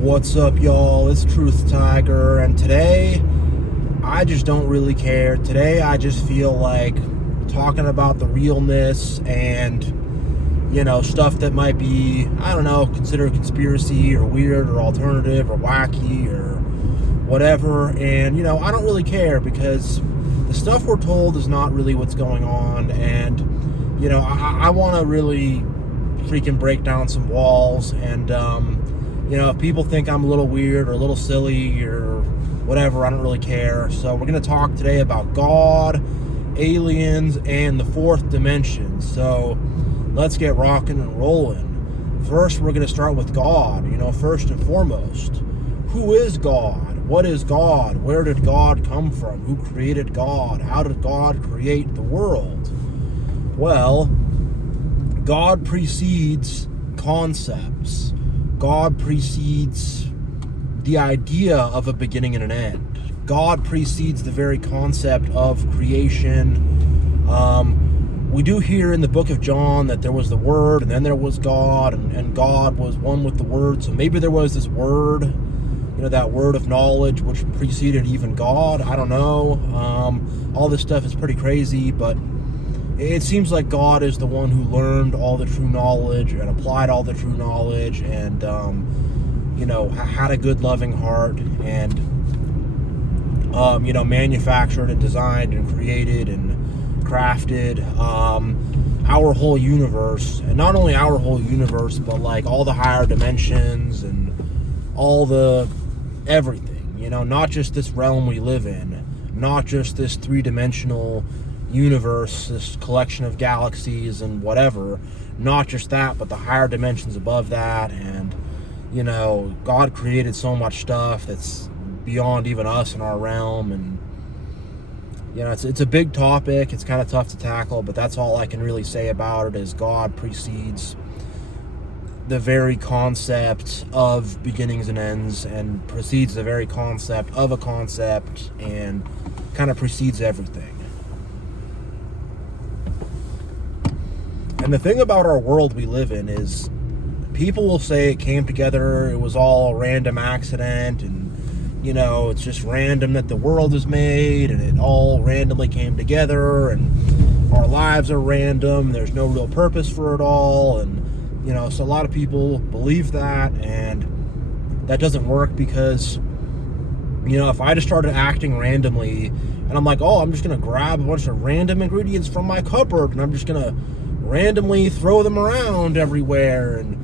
What's up, y'all? It's Truth Tiger, and today I just don't really care. Today I just feel like talking about the realness and, stuff that might be, considered conspiracy or weird or alternative or wacky or whatever. And, I don't really care because the stuff we're told is not really what's going on. And, I want to really freaking break down some walls and, if people think I'm a little weird or a little silly or whatever, I don't really care. So we're going to talk today about God, aliens, and the fourth dimension. So let's get rocking and rolling. First, we're going to start with God. First and foremost, who is God? What is God? Where did God come from? Who created God? How did God create the world? Well, God precedes concepts. God precedes the idea of a beginning and an end. God precedes the very concept of creation. We do hear in the book of John that there was the Word, and then there was God, and God was one with the Word. So maybe there was this Word, that word of knowledge, which preceded even God. I don't know. All this stuff is pretty crazy, but it seems like God is the one who learned all the true knowledge and applied all the true knowledge and, had a good, loving heart and, manufactured and designed and created and crafted our whole universe. And not only our whole universe, but like all the higher dimensions and all the everything, not just this realm we live in, not just this three-dimensional universe, this collection of galaxies and whatever, not just that, but the higher dimensions above that. And God created so much stuff that's beyond even us in our realm. And it's a big topic. It's kind of tough to tackle, but that's all I can really say about it is God precedes the very concept of beginnings and ends and precedes the very concept of a concept and kind of precedes everything. And the thing about our world we live in is people will say it came together, it was all a random accident, and it's just random that the world is made and it all randomly came together and our lives are random, there's no real purpose for it all. And so a lot of people believe that, and that doesn't work because if I just started acting randomly and I'm like, I'm just gonna grab a bunch of random ingredients from my cupboard and I'm just gonna randomly throw them around everywhere, and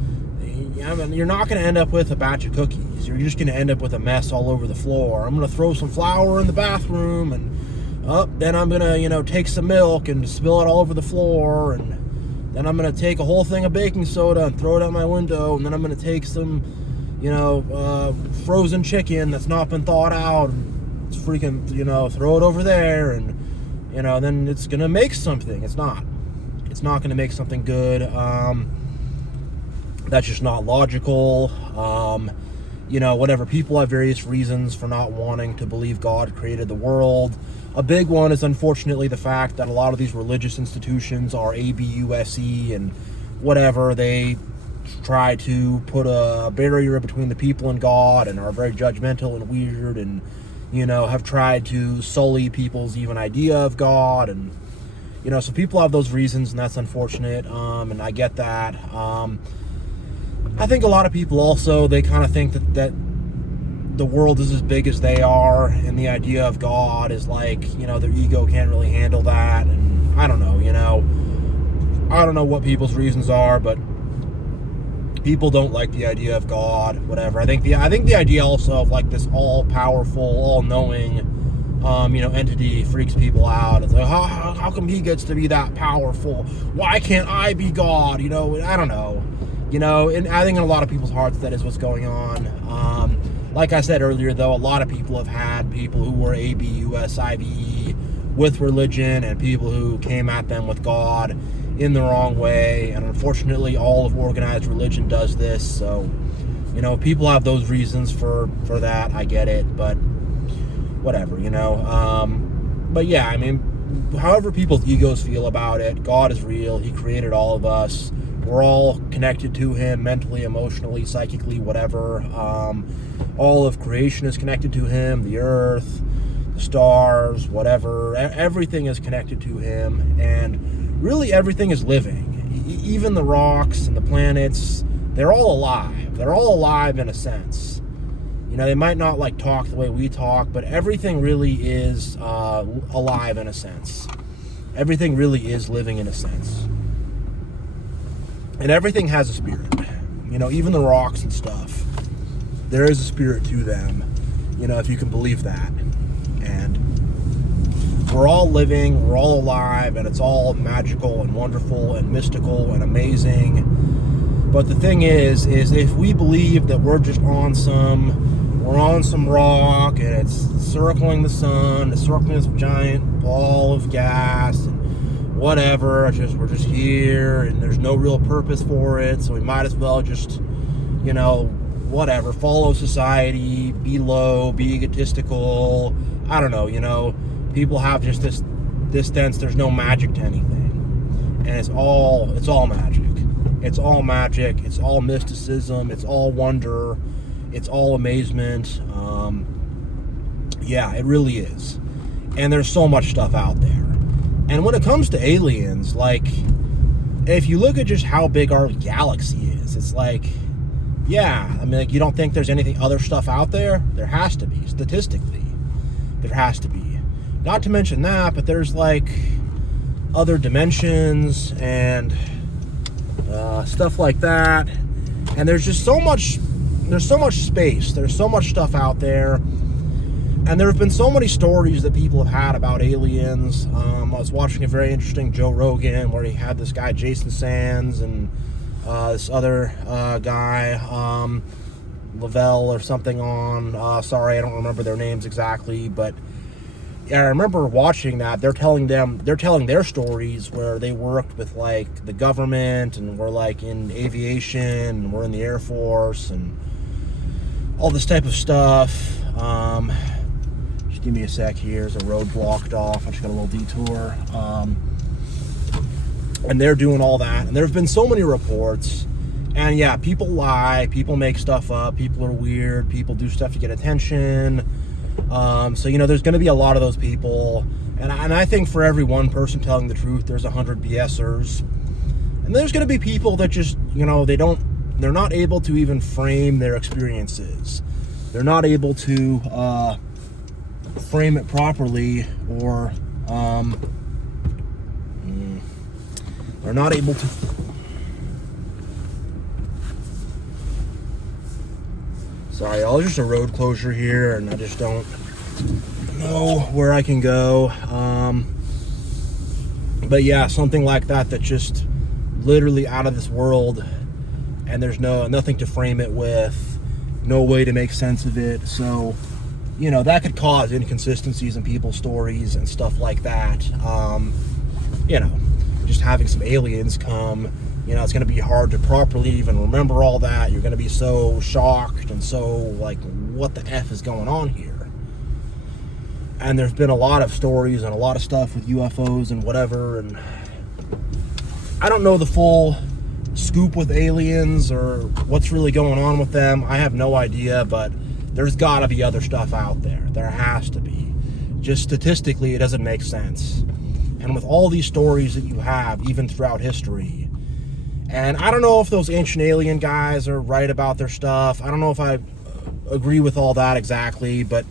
you're not going to end up with a batch of cookies. You're just going to end up with a mess all over the floor. I'm going to throw some flour in the bathroom, and then I'm going to take some milk and spill it all over the floor, and then I'm going to take a whole thing of baking soda and throw it out my window, and then I'm going to take some frozen chicken that's not been thawed out and it's freaking throw it over there, and then it's going to make something. It's not going to make something good. That's just not logical. Whatever. People have various reasons for not wanting to believe God created the world. A big one is unfortunately the fact that a lot of these religious institutions are ABUSE and whatever. They try to put a barrier between the people and God and are very judgmental and weird and, have tried to sully people's even idea of God. And so people have those reasons, and that's unfortunate, and I get that. I think a lot of people also, they kind of think that the world is as big as they are, and the idea of God is like, their ego can't really handle that, and I don't know, I don't know what people's reasons are, but people don't like the idea of God, whatever. I think the idea also of like this all-powerful, all-knowing entity freaks people out. It's like, how come he gets to be that powerful? Why can't I be God? I don't know. And I think in a lot of people's hearts that is what's going on. Like I said earlier, though, a lot of people have had people who were ABUS, IBE with religion and people who came at them with God in the wrong way. And unfortunately, all of organized religion does this. So, people have those reasons for that. I get it, but whatever, but yeah, however people's egos feel about it, God is real. He created all of us. We're all connected to him mentally, emotionally, psychically, whatever. All of creation is connected to him, the earth, the stars, whatever. Everything is connected to him, and really everything is living. Even the rocks and the planets, they're all alive. They're all alive in a sense. You know, they might not like talk the way we talk, but everything really is alive in a sense. Everything really is living in a sense. And everything has a spirit. You know, even the rocks and stuff. There is a spirit to them. You know, if you can believe that. And we're all living, we're all alive, and it's all magical and wonderful and mystical and amazing. But the thing is if we believe that we're just on some rock and it's circling the sun, it's circling this giant ball of gas and whatever, we're just here and there's no real purpose for it, so we might as well just, you know, whatever, follow society, be low, be egotistical. I don't know, you know, people have just this sense there's no magic to anything. And it's all magic. It's all magic, it's all mysticism, it's all wonder, it's all amazement. Yeah, it really is. And there's so much stuff out there. And when it comes to aliens, like, if you look at just how big our galaxy is, it's like, yeah, I mean, like, you don't think there's anything other stuff out there? There has to be, statistically. There has to be. Not to mention that, but there's like other dimensions and stuff like that. And there's just so much space. There's so much stuff out there. And there have been so many stories that people have had about aliens. I was watching a very interesting Joe Rogan where he had this guy, Jason Sands, and this other guy, Lavelle or something on. Sorry, I don't remember their names exactly, but yeah, I remember watching that. They're telling their stories where they worked with like the government and were like in aviation and were in the Air Force and all this type of stuff. Just give me a sec here. There's a road blocked off. I just got a little detour. And they're doing all that. And there have been so many reports. And yeah, people lie. People make stuff up. People are weird. People do stuff to get attention. So, you know, there's going to be a lot of those people. And I think for every one person telling the truth, there's 100 BSers. And there's going to be people that just, you know, they're not able to even frame their experiences. They're not able to frame it properly, or they're not able to. Sorry, y'all, just a road closure here, and I just don't know where I can go. But yeah, something like that just literally out of this world, and there's nothing to frame it with, no way to make sense of it. So, you know, that could cause inconsistencies in people's stories and stuff like that. You know, just having some aliens come, you know, it's going to be hard to properly even remember all that. You're going to be so shocked and so like, what the F is going on here? And there's been a lot of stories and a lot of stuff with UFOs and whatever, and I don't know the full scoop with aliens or what's really going on with them. I have no idea, but there's got to be other stuff out there. There has to be. Just statistically, it doesn't make sense. And with all these stories that you have, even throughout history, and I don't know if those ancient alien guys are right about their stuff. I don't know if I agree with all that exactly, but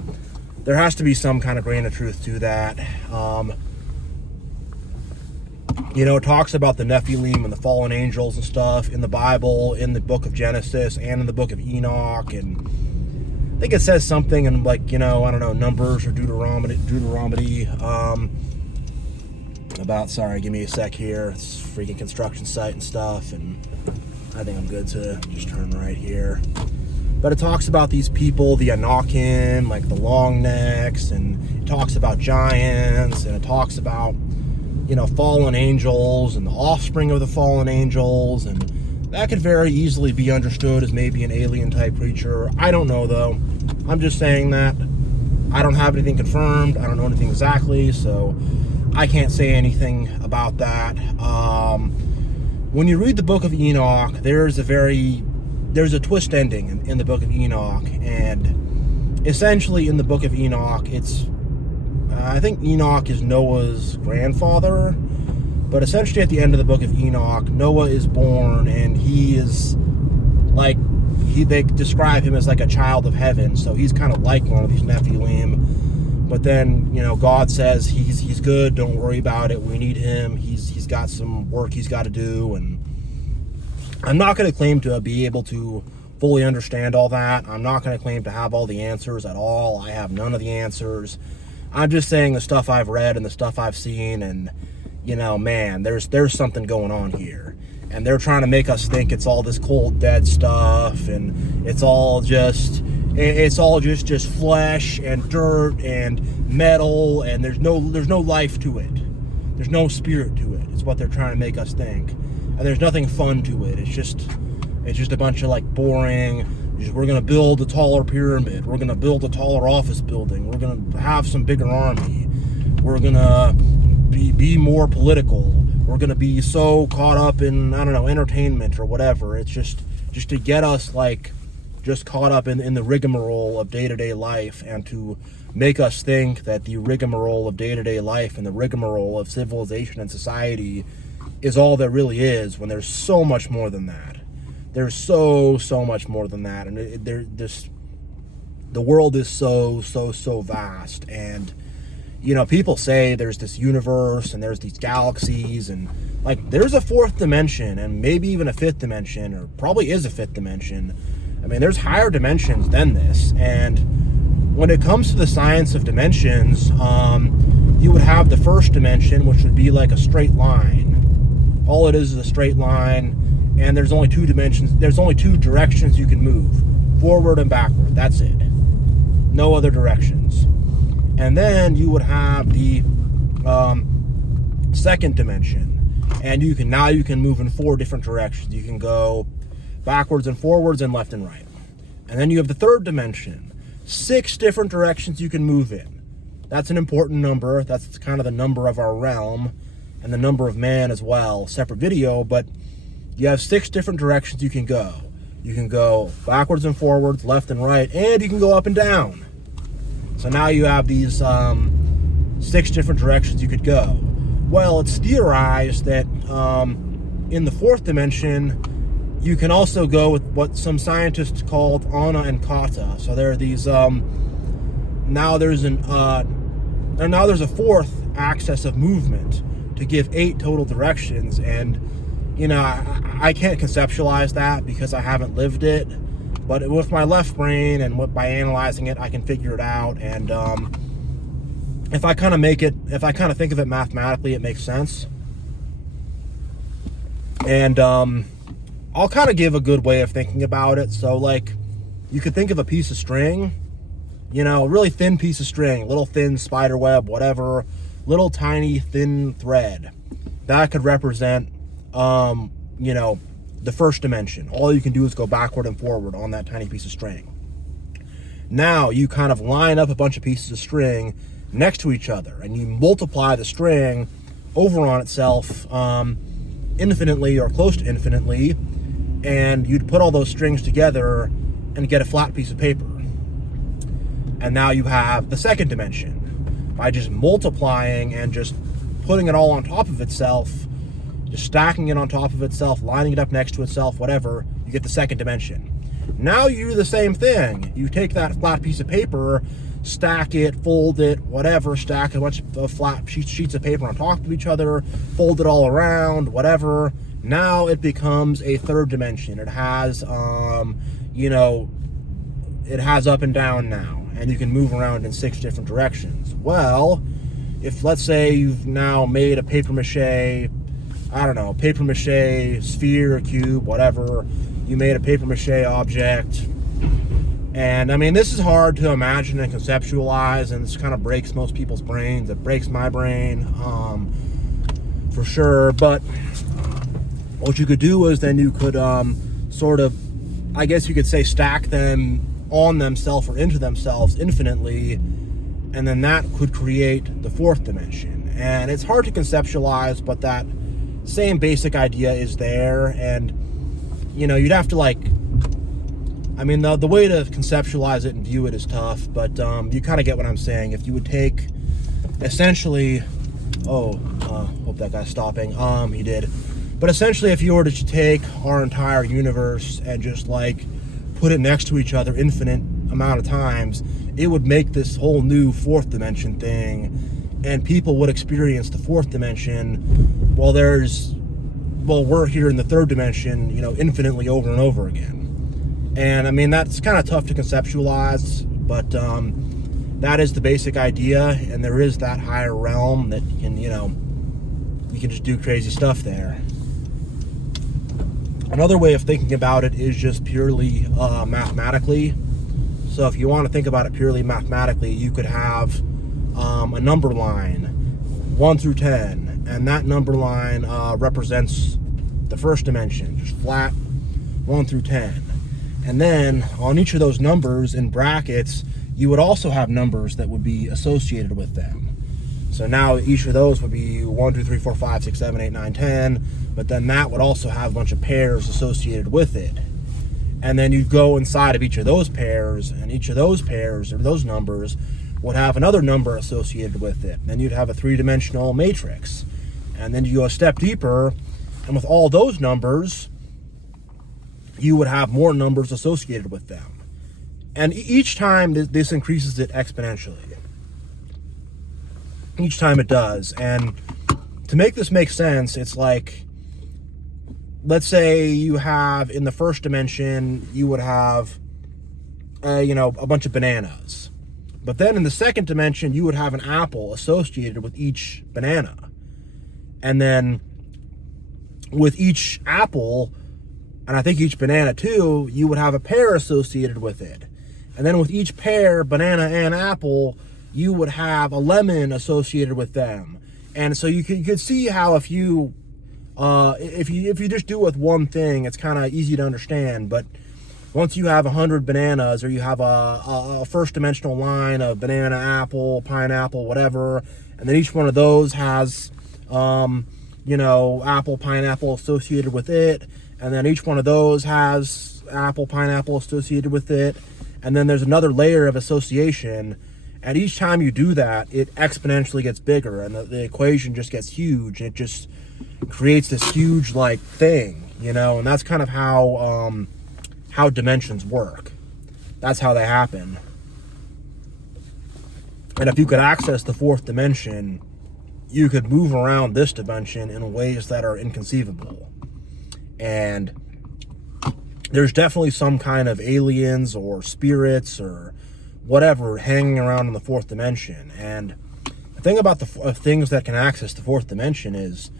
there has to be some kind of grain of truth to that. You know, it talks about the Nephilim and the fallen angels and stuff in the Bible, in the book of Genesis, and in the book of Enoch. And I think it says something in, like, you know, I don't know, Numbers or Deuteronomy about, sorry, give me a sec here. It's a freaking construction site and stuff, and I think I'm good to just turn right here. But it talks about these people, the Anakim, like the long necks, and it talks about giants, and it talks about, you know, fallen angels and the offspring of the fallen angels, and that could very easily be understood as maybe an alien type creature. I don't know, though. I'm just saying that. I don't have anything confirmed. I don't know anything exactly, so I can't say anything about that. when you read the book of Enoch, there's a twist ending in the book of Enoch, and essentially in the book of Enoch, I think Enoch is Noah's grandfather, but essentially at the end of the book of Enoch, Noah is born, and he is like, they describe him as like a child of heaven, so he's kind of like one of these Nephilim. But then, God says he's good, don't worry about it, we need him, he's got some work he's got to do. And I'm not going to claim to be able to fully understand all that. I'm not going to claim to have all the answers at all. I have none of the answers. I'm just saying the stuff I've read and the stuff I've seen, and man, there's something going on here. And they're trying to make us think it's all this cold, dead stuff, and it's all just flesh and dirt and metal, and there's no life to it. There's no spirit to it. It's what they're trying to make us think. And there's nothing fun to it. It's just a bunch of like boring, we're going to build a taller pyramid, we're going to build a taller office building, we're going to have some bigger army, we're going to be more political, we're going to be so caught up in, I don't know, entertainment or whatever. It's just to get us like just caught up in the rigmarole of day-to-day life, and to make us think that the rigmarole of day-to-day life and the rigmarole of civilization and society is all there really is, when there's so much more than that. There's so much more than that, and the world is so vast. And people say there's this universe and there's these galaxies, and like there's a fourth dimension, and maybe even a fifth dimension, or probably is a fifth dimension. I mean, there's higher dimensions than this. And when it comes to the science of dimensions, you would have the first dimension, which would be like a straight line. All it is a straight line. And there's only two dimensions, there's only two directions you can move, forward and backward, that's it. No other directions. And then you would have the second dimension, and you can move in 4 different directions. You can go backwards and forwards and left and right. And then you have the third dimension, 6 different directions you can move in. That's an important number. That's kind of the number of our realm, and the number of man as well. Separate video, but you have 6 different directions you can go. You can go backwards and forwards, left and right, and you can go up and down. So now you have these 6 different directions you could go. Well, it's theorized that in the 4th dimension, you can also go with what some scientists called Ana and Kata. So there are these, now there's a 4th axis of movement to give 8 total directions. And I can't conceptualize that because I haven't lived it, but with my left brain and by analyzing it, I can figure it out. And if I kind of think of it mathematically, it makes sense. And I'll kind of give a good way of thinking about it. So like, you could think of a piece of string, a really thin piece of string, little thin spider web, whatever, little tiny thin thread. That could represent the first dimension. All you can do is go backward and forward on that tiny piece of string. Now you kind of line up a bunch of pieces of string next to each other, and you multiply the string over on itself infinitely or close to infinitely, and you'd put all those strings together and get a flat piece of paper. And now you have the second dimension. By just multiplying and just putting it all on top of itself, just stacking it on top of itself, lining it up next to itself, whatever, you get the second dimension. Now you do the same thing. You take that flat piece of paper, stack it, fold it, whatever, stack a bunch of flat sheets of paper on top of each other, fold it all around, whatever. Now it becomes a third dimension. It has, it has up and down now, and you can move around in 6 different directions. Well, if let's say you've now made a paper mache sphere, cube, whatever, you made a paper mache object. And I mean, this is hard to imagine and conceptualize, and this kind of breaks most people's brains. It breaks my brain, for sure. But what you could do is then you could sort of, I guess you could say, stack them on themselves or into themselves infinitely, and then that could create the 4th dimension. And it's hard to conceptualize, but that same basic idea is there. And, you'd have to the way to conceptualize it and view it is tough, but you kind of get what I'm saying. If you would take essentially, hope that guy's stopping. He did. But essentially, if you were to take our entire universe and just put it next to each other infinite amount of times, it would make this whole new fourth dimension thing, and people would experience the fourth dimension while we're here in the third dimension, infinitely over and over again. And that's kind of tough to conceptualize, but that is the basic idea, and there is that higher realm that you can just do crazy stuff there. Another way of thinking about it is just purely mathematically. So if you want to think about it purely mathematically, you could have a number line, 1 through 10, and that number line represents the first dimension, just flat 1 through 10. And then on each of those numbers in brackets, you would also have numbers that would be associated with them. So now each of those would be 1, 2, 3, 4, 5, 6, 7, 8, 9, 10, but then that would also have a bunch of pairs associated with it. And then you'd go inside of each of those pairs, and each of those pairs or those numbers would have another number associated with it. Then you'd have a three-dimensional matrix. And then you go a step deeper, and with all those numbers, you would have more numbers associated with them. And each time this increases it exponentially. Each time it does. And to make this make sense, it's let's say you have in the first dimension, you would have a bunch of bananas. But then in the second dimension, you would have an apple associated with each banana. And then with each apple, and I think each banana too, you would have a pear associated with it. And then with each pear, banana and apple, you would have a lemon associated with them. And so you could see how if you just do it with one thing, it's kind of easy to understand. But once you have 100 bananas, or you have a first dimensional line of banana, apple, pineapple, whatever, and then each one of those has apple, pineapple associated with it, and then each one of those has apple, pineapple associated with it, and then there's another layer of association. And each time you do that, it exponentially gets bigger, and the equation just gets huge. It just creates this huge thing, and that's kind of how dimensions work. That's how they happen. And if you could access the fourth dimension, you could move around this dimension in ways that are inconceivable. And there's definitely some kind of aliens or spirits or whatever hanging around in the fourth dimension. And the thing about the things that can access the fourth dimension is,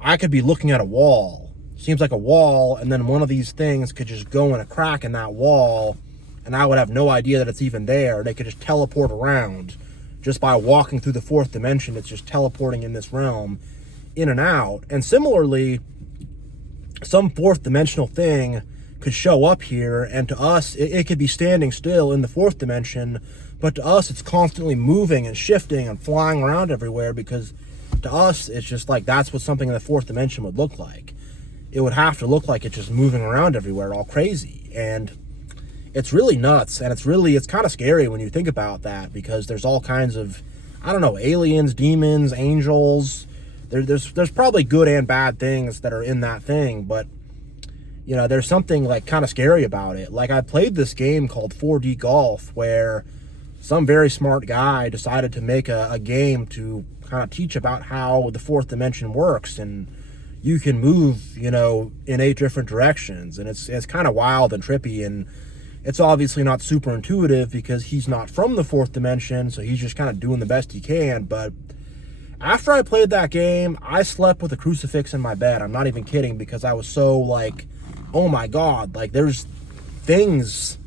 I could be looking at a wall, seems like a wall, and then one of these things could just go in a crack in that wall, and I would have no idea that it's even there. They could just teleport around just by walking through the fourth dimension. It's just teleporting in this realm in and out. And similarly, some fourth dimensional thing could show up here, and to us it could be standing still in the fourth dimension, but to us it's constantly moving and shifting and flying around everywhere, because to us it's just that's what something in the fourth dimension would look like. It would have to look like it's just moving around everywhere all crazy. And it's really nuts, and it's kind of scary when you think about that, because there's all kinds of, aliens, demons, angels. There's probably good and bad things that are in that thing, but there's something kind of scary about it. I played this game called 4D Golf, where some very smart guy decided to make a game to kind of teach about how the fourth dimension works, and you can move, in 8 different directions, and it's kind of wild and trippy, and it's obviously not super intuitive because he's not from the fourth dimension, so he's just kind of doing the best he can. But after I played that game, I slept with a crucifix in my bed. I'm not even kidding, because I was so oh my God, there's things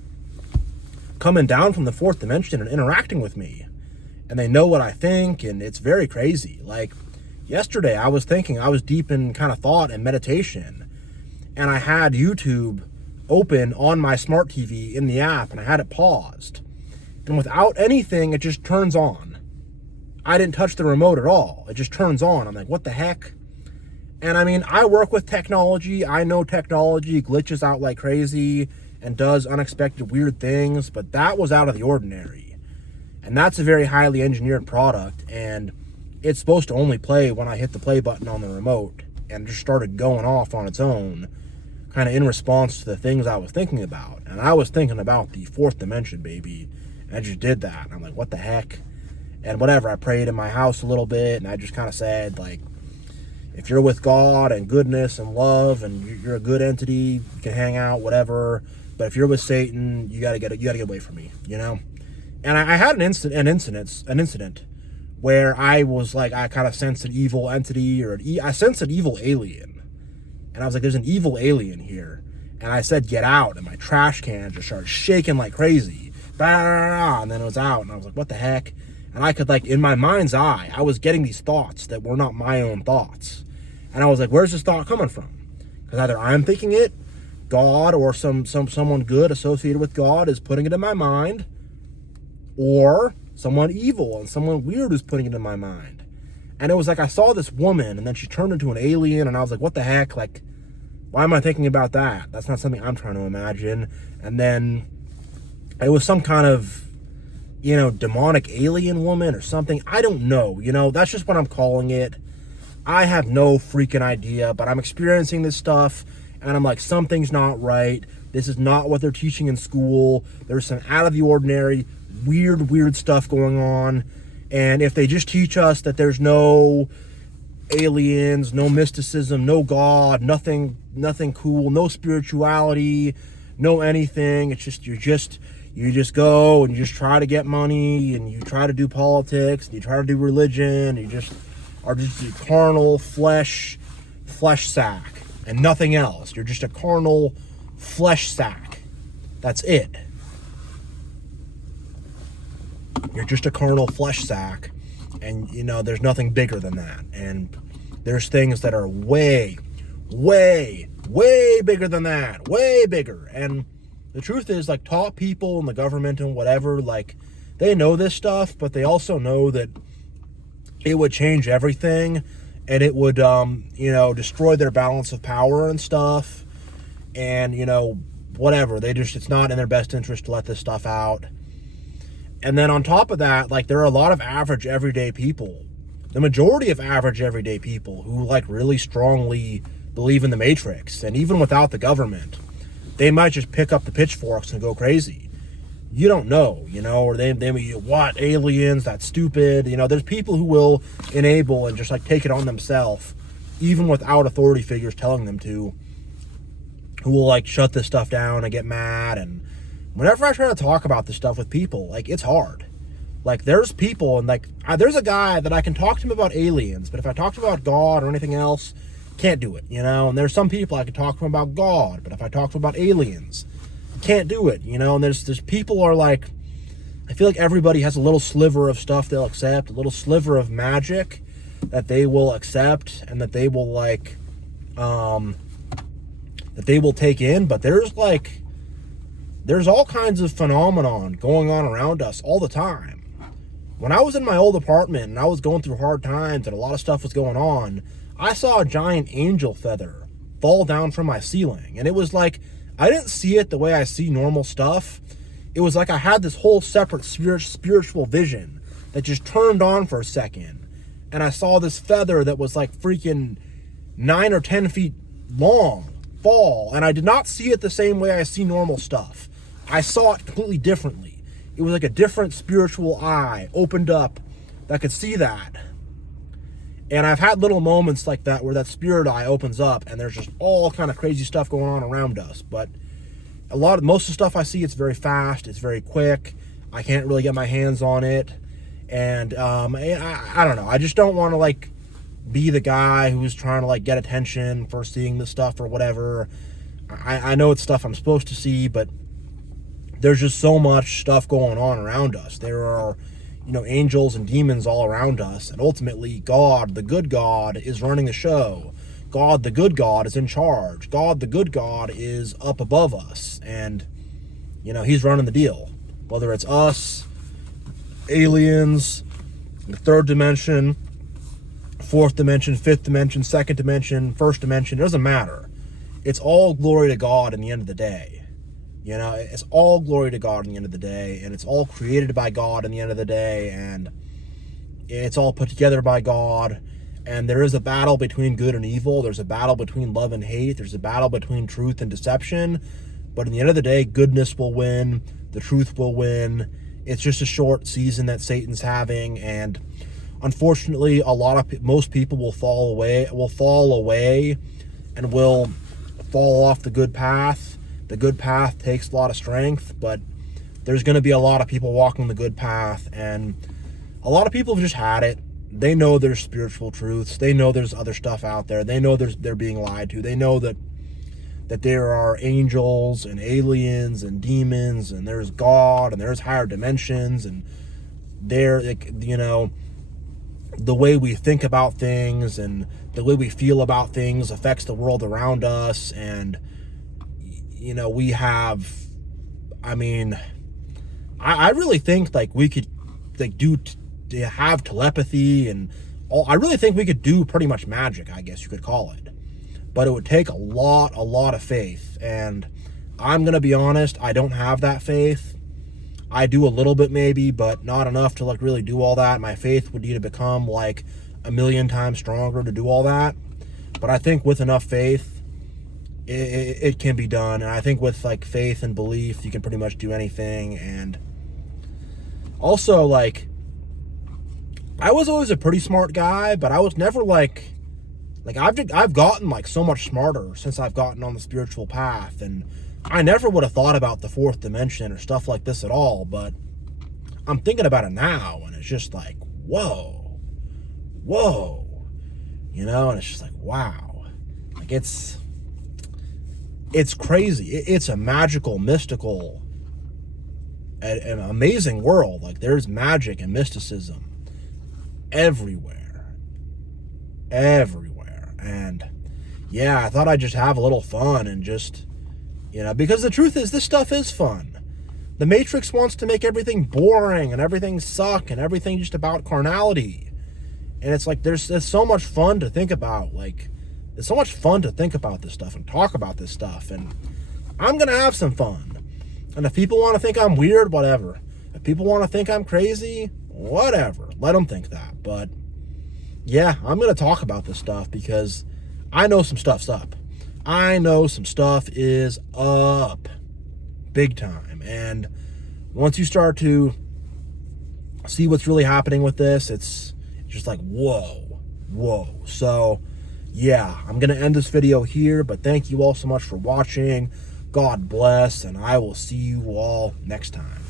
coming down from the fourth dimension and interacting with me, and they know what I think, and it's very crazy. Yesterday, I was thinking, I was deep in kind of thought and meditation, and I had YouTube open on my smart TV in the app, and I had it paused, and without anything, it just turns on. I didn't touch the remote at all. It just turns on. I'm like, what the heck? And I mean, I work with technology. I know technology glitches out like crazy and does unexpected weird things, but that was out of the ordinary. And that's a very highly engineered product, and it's supposed to only play when I hit the play button on the remote, and just started going off on its own, kind of in response to the things I was thinking about. And I was thinking about the fourth dimension, baby. And I just did that. And I'm like, what the heck? And whatever, I prayed in my house a little bit, and I just kind of said, like, if you're with God and goodness and love, and you're a good entity, you can hang out, whatever. But if you're with Satan, you gotta get away from me, you know. And I had an incident where I was like, I kind of sensed an evil entity, I sensed an evil alien, and I was like, there's an evil alien here, and I said, get out, and my trash can just started shaking like crazy, and then it was out, and I was like, what the heck? And I could, like, in my mind's eye, I was getting these thoughts that were not my own thoughts. And I was like, where's this thought coming from? Because either I'm thinking it, God or someone good associated with God is putting it in my mind, or someone evil and someone weird is putting it in my mind. And it was like I saw this woman, and then she turned into an alien, and I was like, what the heck? Like, why am I thinking about that? That's not something I'm trying to imagine. And then it was some kind of, you know, demonic alien woman or something. I don't know, you know, that's just what I'm calling it. I have no freaking idea, but I'm experiencing this stuff, and I'm like, something's not right. This is not what they're teaching in school. There's some out of the ordinary, weird stuff going on. And if they just teach us that there's no aliens, no mysticism, no God, nothing cool, no spirituality, no anything, it's just, you just go and you just try to get money, and you try to do politics, and you try to do religion, and you just are just a carnal flesh sack and nothing else. You're just a carnal flesh sack. That's it. You're just a carnal flesh sack, and, you know, there's nothing bigger than that. And there's things that are way bigger than that, way bigger. And the truth is, like, top people in the government and whatever, like, they know this stuff, but they also know that it would change everything, and it would, you know, destroy their balance of power and stuff, and, you know, whatever. It's not in their best interest to let this stuff out. And then on top of that, like, there are a lot of average everyday people, the majority of average everyday people, who, like, really strongly believe in the Matrix. And even without the government, they might just pick up the pitchforks and go crazy. You don't know, you know, or they what, aliens, that's stupid. You know, there's people who will enable and just, like, take it on themselves, even without authority figures telling them to, who will, like, shut this stuff down and get mad. And whenever I try to talk about this stuff with people, like, it's hard. Like, there's people, and, like, there's a guy that I can talk to him about aliens, but if I talk to him about God or anything else, can't do it, you know. And there's some people I can talk to him about God, but if I talk to him about aliens, can't do it, you know. And there's people are like, I feel like everybody has a little sliver of stuff they'll accept, a little sliver of magic that they will accept, and that they will, like, that they will take in. But there's all kinds of phenomenon going on around us all the time. When I was in my old apartment and I was going through hard times and a lot of stuff was going on, I saw a giant angel feather fall down from my ceiling. And it was like, I didn't see it the way I see normal stuff. It was like I had this whole separate spiritual vision that just turned on for a second. And I saw this feather that was like freaking 9 or 10 feet long fall. And I did not see it the same way I see normal stuff. I saw it completely differently. It was like a different spiritual eye opened up that could see that. And I've had little moments like that where that spirit eye opens up and there's just all kind of crazy stuff going on around us. But most of the stuff I see, it's very fast, it's very quick. I can't really get my hands on it. And I don't know. I just don't want to, like, be the guy who's trying to, like, get attention for seeing this stuff or whatever. I know it's stuff I'm supposed to see, but there's just so much stuff going on around us. There are, you know, angels and demons all around us. And ultimately, God, the good God, is running the show. God, the good God, is in charge. God, the good God, is up above us. And, you know, he's running the deal. Whether it's us, aliens, the third dimension, fourth dimension, fifth dimension, second dimension, first dimension. It doesn't matter. It's all glory to God in the end of the day. You know, it's all glory to God in the end of the day, and it's all created by God in the end of the day, and it's all put together by God. And there is a battle between good and evil. There's a battle between love and hate. There's a battle between truth and deception. But in the end of the day, goodness will win. The truth will win. It's just a short season that Satan's having, and unfortunately, most people will fall away, and will fall off the good path. The good path takes a lot of strength, but there's going to be a lot of people walking the good path, and a lot of people have just had it. They know there's spiritual truths. They know there's other stuff out there. They know they're being lied to. They know that there are angels and aliens and demons, and there's God, and there's higher dimensions, and you know, the way we think about things and the way we feel about things affects the world around us. And you know, we have, I mean, I really think like we could like have telepathy and all. I really think we could do pretty much magic, I guess you could call it, but it would take a lot of faith. And I'm gonna be honest, I don't have that faith. I do a little bit maybe, but not enough to like really do all that. My faith would need to become like 1,000,000 times stronger to do all that. But I think with enough faith, it can be done. And I think with like faith and belief, you can pretty much do anything. And also, like, I was always a pretty smart guy, but I was never like I've gotten like so much smarter since I've gotten on the spiritual path, and I never would have thought about the fourth dimension or stuff like this at all. But I'm thinking about it now, and it's just like, whoa, you know. And it's just like, wow, like it's crazy. It's a magical, mystical, an amazing world. Like, there's magic and mysticism everywhere. And yeah, I thought I'd just have a little fun and just, you know, because the truth is, this stuff is fun. The Matrix wants to make everything boring and everything suck and everything just about carnality. And it's like, there's so much fun to think about. Like, it's so much fun to think about this stuff and talk about this stuff. And I'm going to have some fun. And if people want to think I'm weird, whatever. If people want to think I'm crazy, whatever. Let them think that. But yeah, I'm going to talk about this stuff because I know some stuff's up. I know some stuff is up big time. And once you start to see what's really happening with this, it's just like, whoa. So yeah, I'm going to end this video here, but thank you all so much for watching. God bless, and I will see you all next time.